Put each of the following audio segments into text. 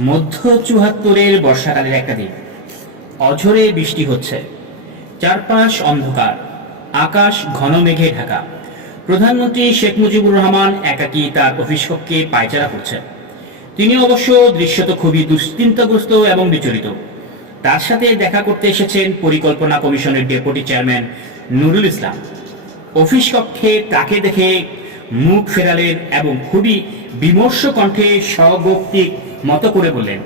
মধ্য চুহাত্তরের বর্ষাকালের একটা দিন। অঝরে বৃষ্টি হচ্ছে। চারপাশ অন্ধকার। আকাশ ঘন মেঘে ঢাকা। প্রধানমন্ত্রী শেখ মুজিবুর রহমান একাকী তার অফিস কক্ষে পায়চারা করছেন। তিনি অবশ্য দৃশ্যত খুবই দুশ্চিন্তাগ্রস্ত এবং বিচলিত। তার সাথে দেখা করতে এসেছেন পরিকল্পনা কমিশনের deputy chairman Nurul Islam. Office কক্ষে তাকে দেখে মুখ ফেরালেন এবং খুবই বিমর্ষ কণ্ঠে স্বগৌক্তিক মতো করে বললেন,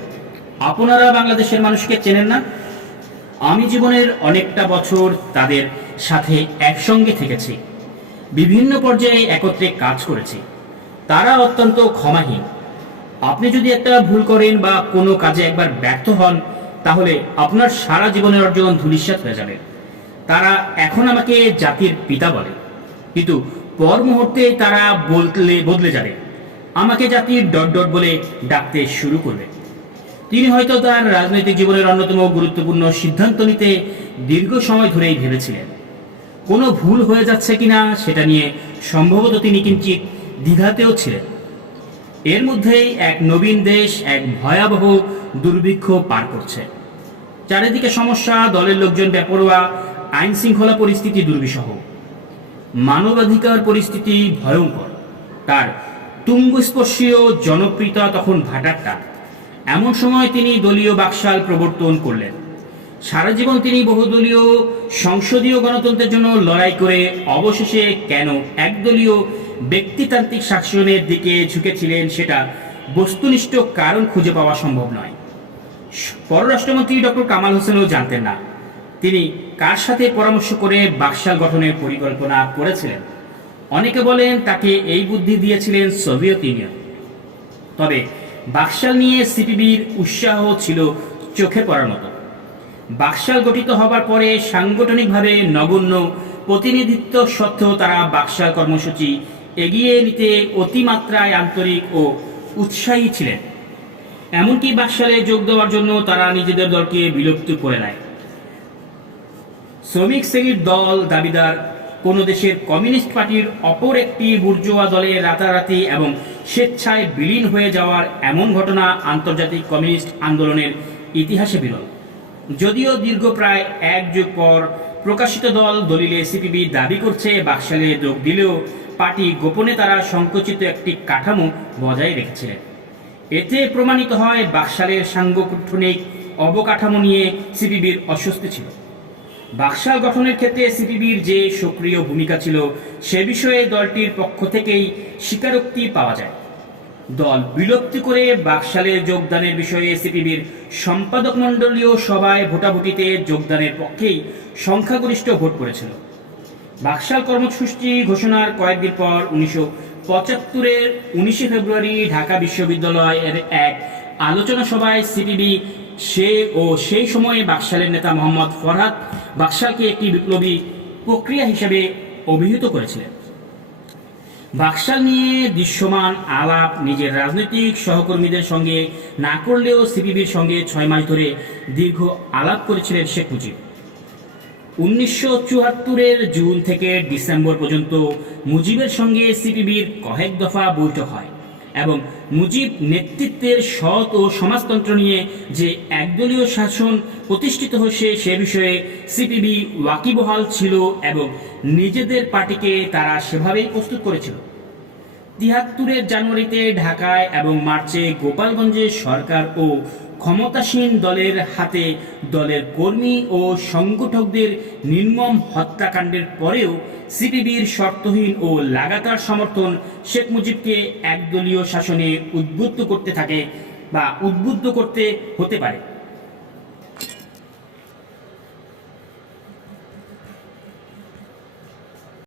আপনারা বাংলাদেশের মানুষকে চেনেন না? আমি জীবনের অনেকটা বছর তাদের সাথে একসঙ্গে থেকেছি। বিভিন্ন পর্যায়ে একত্রে কাজ করেছি। তারা অত্যন্ত ক্ষমাহীন। আপনি যদি একটা ভুল করেন বা কোনো কাজে একবার ব্যর্থ হন, তাহলে আপনার সারা জীবনের অর্জন ধূলিসাৎ হয়ে যাবে। তারা এখন আমাকে জাতির পিতা বলে। কিন্তু পর মুহূর্তে তারা বদলে বদলে যাবে। আমাকে জাতির ডট ডট বলে ডাকতে শুরু করবে। তিনি হয়তো তার রাজনৈতিক জীবনের অন্যতম গুরুত্বপূর্ণ সিদ্ধান্ত নিতে দীর্ঘ সময় ধরেই ভেবেছিলেন। কোনো ভুল হয়ে যাচ্ছে কিনা সেটা নিয়ে সম্ভবত তিনি কিঞ্চিত দ্বিধাতেও ছিলেন। এর মধ্যেই এক নবীন দেশ এক ভয়াবহ দুর্ভিক্ষ পার করছে। চারিদিকে সমস্যা, দলের লোকজন বেপরোয়া আইন শৃঙ্খলা পরিস্থিতি দুর্বিষহ। মানবাধিকার পরিস্থিতি ভয়ঙ্কর। তার তুঙ্গস্পর্শীয় জনপ্রিয়তা তখন ভাটারটা এমন সময় তিনি দলীয় বাকশাল প্রবর্তন করলেন। সারা জীবন তিনি বহুদলীয় সংসদীয় গণতন্ত্রের জন্য লড়াই করে অবশেষে কেন একদলীয় ব্যক্তিতান্ত্রিক শাসনের দিকে ঝুঁকেছিলেন সেটা বস্তুনিষ্ঠ কারণ খুঁজে পাওয়া সম্ভব নয়। পররাষ্ট্রমন্ত্রী ডক্টর কামাল হোসেনও জানতেন না। তিনি কার সাথে পরামর্শ করে বাকশাল গঠনের পরিকল্পনা করেছিলেন? অনেকে বলেন তাকে এই বুদ্ধি দিয়েছিলেন সোভিয়েত ইউনিয়ন। তবে বাকশাল নিয়ে সিপিবির উৎসাহ ছিল চোখে পড়ার মতো। বাকশাল গঠিত হবার পরে সাংগঠনিকভাবে নগণ্য প্রতিনিধিত্ব সত্ত্বেও তারা বাকশাল কর্মসূচি এগিয়ে নিতে অতিমাত্রায় আন্তরিক ও উৎসাহী ছিলেন। এমনকি বাকশালে যোগ দেওয়ার জন্য তারা নিজেদের দলকে বিলুপ্ত করে দেয় শ্রমিক শ্রেণির দল দাবিদার কোন দেশের কমিউনিস্ট পার্টির অপর একটি বুর্জোয়া দলে রাতারাতি এবং স্বেচ্ছায় বিলীন হয়ে যাওয়ার এমন ঘটনা আন্তর্জাতিক কমিউনিস্ট আন্দোলনের ইতিহাসে বিরল। যদিও দীর্ঘ প্রায় এক যুগ পর প্রকাশিত দল দলিলে সিপিবি দাবি করছে, বাকশালে যোগ দিলেও পার্টি গোপনে তারা সংকুচিত একটি কাঠামো বজায় রেখেছিলেন। এতে প্রমাণিত হয়, বাকশালের সাংগঠনিক অবকাঠামো নিয়ে সিপিবির অস্বস্তি ছিল। বাকশাল গঠনের ক্ষেত্রে সিপিবির যে সক্রিয় ভূমিকা ছিল, সে বিষয়ে দলটির পক্ষ থেকেই স্বীকারোক্তি পাওয়া যায়। দল বিলুপ্তি করে বাকশালে যোগদানের বিষয়ে সিপিবির সম্পাদক মণ্ডলীয় সভায় ভোটাভুটিতে যোগদানের পক্ষেই সংখ্যাগরিষ্ঠ ভোট পড়েছিল। বাকশাল কর্মসূচি ঘোষণার কয়েকদিন পর উনিশশো পঁচাত্তরের উনিশে ফেব্রুয়ারি ঢাকা বিশ্ববিদ্যালয়ের এক আলোচনা সভায় সিপিবি সে ও সেই সময়ে বাকশালের নেতা মোহাম্মদ ফরহাদ বাকশালকে একটি বিপ্লবী প্রক্রিয়া হিসেবে অভিহিত করেছিলেন। বাকশাল নিয়ে দৃশ্যমান, আলাপ, নিজের রাজনৈতিক সহকর্মীদের সঙ্গে না করলেও সিপিবির সঙ্গে ছয় মাস ধরে দীর্ঘ আলাপ করেছিলেন শেখ মুজিব। উনিশশো চুয়াত্তরের জুন থেকে ডিসেম্বর পর্যন্ত মুজিবের সঙ্গে সিপিবির কয়েক দফা বৈঠক হয়। এবং মুজিব নেতৃত্বের সৎ ও সমাজতন্ত্র নিয়ে যে একদলীয় শাসন প্রতিষ্ঠিত হয়েছে সে বিষয়ে সিপিবি ওয়াকিবহাল ছিল এবং নিজেদের পার্টিকে তারা সেভাবেই প্রস্তুত করেছিল। তিয়াত্তরের জানুয়ারিতে ঢাকায় এবং মার্চে গোপালগঞ্জে সরকার ও ক্ষমতাসীন দলের হাতে দলের কর্মী ও সংগঠকদের নির্মম হত্যাকাণ্ডের পরেও সিপিবির শর্তহীন ও লাগাতার সমর্থন শেখ মুজিবকে একদলীয় শাসনে উদ্বুদ্ধ করতে থাকে বা উদ্বুদ্ধ করতে হতে পারে।